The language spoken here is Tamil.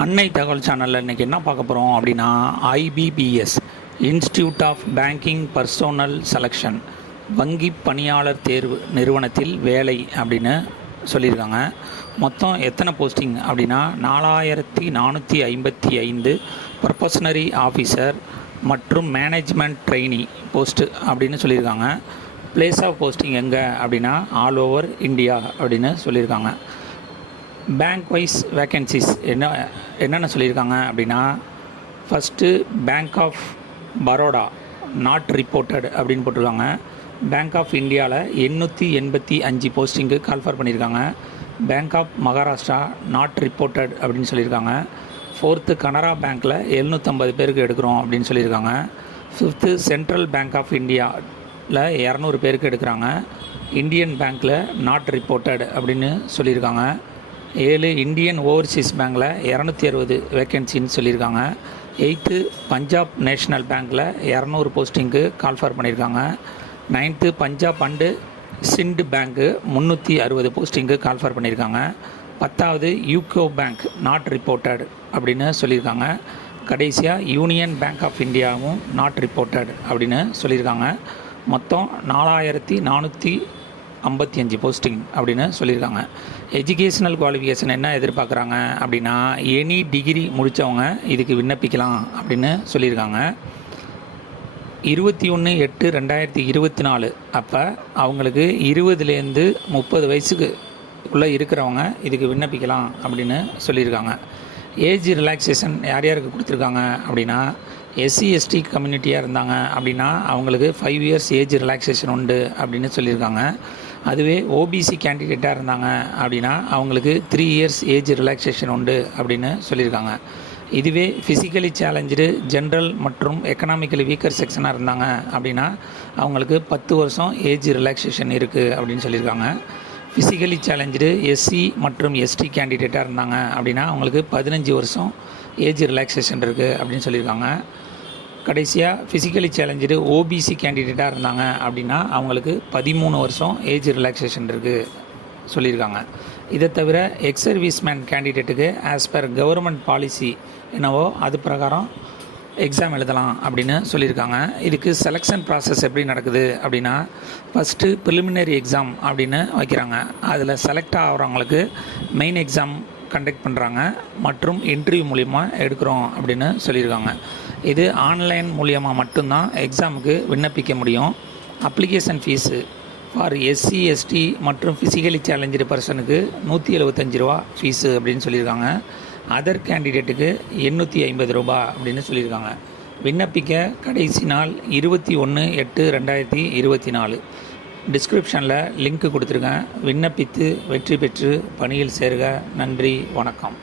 அன்னை தகவல் சேனலில் இன்றைக்கி என்ன பார்க்க போகிறோம் அப்படின்னா, IBPS institute of banking personnel selection வங்கி பணியாளர் தேர்வு நிறுவனத்தில் வேலை அப்படின்னு சொல்லியிருக்காங்க. மொத்தம் எத்தனை போஸ்டிங் அப்படின்னா 4455 ப்ரொபஷனரி ஆஃபீஸர் மற்றும் மேனேஜ்மெண்ட் ட்ரெயினி போஸ்ட்டு அப்படின்னு சொல்லியிருக்காங்க. பிளேஸ் ஆஃப் போஸ்டிங் எங்கே அப்படின்னா ஆல் ஓவர் இந்தியா அப்படின்னு சொல்லியிருக்காங்க. பேங்க் வைஸ் வேக்கன்சிஸ் என்னென்ன சொல்லியிருக்காங்க அப்படின்னா, first bank of Baroda not reported அப்படின்னு போட்டிருக்காங்க. பேங்க் ஆஃப் இந்தியாவில் 885 போஸ்டிங்கு கால்ஃபர் பண்ணியிருக்காங்க. Bank of Maharashtra not reported அப்படின்னு சொல்லியிருக்காங்க. ஃபோர்த்து கனரா பேங்க்கில் 750 பேருக்கு எடுக்கிறோம் அப்படின்னு சொல்லியிருக்காங்க. ஃபிஃப்த்து சென்ட்ரல் பேங்க் ஆஃப் இந்தியாவில் 200 பேருக்கு எடுக்கிறாங்க. இந்தியன் பேங்க்கில் நாட் ரிப்போர்ட்டட் அப்படின்னு சொல்லியிருக்காங்க. 7 இந்தியன் ஓவர்சீஸ் பேங்க்கில் 260 வேக்கன்சின்னு சொல்லியிருக்காங்க. 8த்து பஞ்சாப் நேஷ்னல் பேங்க்கில் 200 போஸ்டிங்கு கால்ஃபர் பண்ணியிருக்காங்க. 9த்து பஞ்சாப் அண்டு சிண்ட் பேங்க்கு 360 போஸ்டிங்கு கால்ஃபர் பண்ணியிருக்காங்க. 10வது யூகோ பேங்க் நாட் ரிப்போர்ட்டட் அப்படின்னு சொல்லியிருக்காங்க. கடைசியாக யூனியன் பேங்க் ஆஃப் இந்தியாவும் நாட் ரிப்போர்ட்டட் அப்படின்னு சொல்லியிருக்காங்க. மொத்தம் 4455 போஸ்டிங் அப்படின்னு சொல்லியிருக்காங்க. எஜுகேஷ்னல் குவாலிஃபிகேஷன் என்ன எதிர்பார்க்குறாங்க அப்படின்னா, எனி டிகிரி முடித்தவங்க இதுக்கு விண்ணப்பிக்கலாம் அப்படின்னு சொல்லியிருக்காங்க. 21/8/2024 அப்போ அவங்களுக்கு 20லேருந்து 30 வயசுக்கு உள்ளே இருக்கிறவங்க இதுக்கு விண்ணப்பிக்கலாம் அப்படின்னு சொல்லியிருக்காங்க. ஏஜ் ரிலாக்ஸேஷன் யார் யாருக்கு கொடுத்துருக்காங்க அப்படின்னா, எஸ்சி எஸ்டி கம்யூனிட்டியாக இருந்தாங்க அப்படின்னா அவங்களுக்கு 5 இயர்ஸ் ஏஜ் ரிலாக்ஸேஷன் உண்டு அப்படின்னு சொல்லியிருக்காங்க. அதுவே ஓபிசி கேண்டிடேட்டாக இருந்தாங்க அப்படின்னா அவங்களுக்கு 3 இயர்ஸ் ஏஜ் ரிலாக்ஸேஷன் உண்டு அப்படின்னு சொல்லியிருக்காங்க. இதுவே ஃபிசிக்கலி சேலஞ்சு ஜென்ரல் மற்றும் எக்கனாமிக்கலி வீக்கர் செக்ஷனாக இருந்தாங்க அப்படின்னா அவங்களுக்கு 10 வருஷம் ஏஜ் ரிலாக்ஸேஷன் இருக்குது அப்படின்னு சொல்லியிருக்காங்க. ஃபிசிக்கலி சேலஞ்சு எஸ்சி மற்றும் எஸ்டி கேண்டிடேட்டாக இருந்தாங்க அப்படின்னா அவங்களுக்கு 15 வருஷம் ஏஜ் ரிலாக்ஸேஷன் இருக்குது அப்படின்னு சொல்லியிருக்காங்க. கடைசியாக ஃபிசிக்கலி சேலஞ்சு ஓபிசி கேண்டிடேட்டாக இருந்தாங்க அப்படின்னா அவங்களுக்கு 13 வருஷம் ஏஜ் ரிலாக்ஸேஷன் இருக்குது சொல்லியிருக்காங்க. இதை தவிர எக்ஸ் சர்வீஸ்மேன் கேண்டிடேட்டுக்கு ஆஸ் பர் கவர்மெண்ட் பாலிசி என்னவோ அது பிரகாரம் எக்ஸாம் எழுதலாம் அப்படின்னு சொல்லியிருக்காங்க. இதுக்கு செலெக்ஷன் ப்ராசஸ் எப்படி நடக்குது அப்படின்னா, ஃபஸ்ட்டு ப்ரிலிமினரி எக்ஸாம் அப்படின்னு வைக்கிறாங்க. அதில் செலக்ட் ஆகிறவங்களுக்கு மெயின் எக்ஸாம் கண்டக்ட் பண்ணுறாங்க மற்றும் இன்டர்வியூ மூலிமா எடுக்கிறோம் அப்படின்னு சொல்லியிருக்காங்க. இது ஆன்லைன் மூலியமாக மட்டும்தான் எக்ஸாமுக்கு விண்ணப்பிக்க முடியும். Application fee for SC ST மற்றும் ஃபிசிக்கலி சேலஞ்சு பர்சனுக்கு 175 ரூபா ஃபீஸு அப்படின்னு சொல்லியிருக்காங்க. அதர் கேண்டிடேட்டுக்கு 850 ரூபா அப்படின்னு சொல்லியிருக்காங்க. விண்ணப்பிக்க கடைசி நாள் 21/8/2024. டிஸ்கிரிப்ஷனில் லிங்க் கொடுத்துருக்கேன். விண்ணப்பித்து வெற்றி பெற்று பணியில் சேருக. நன்றி, வணக்கம்.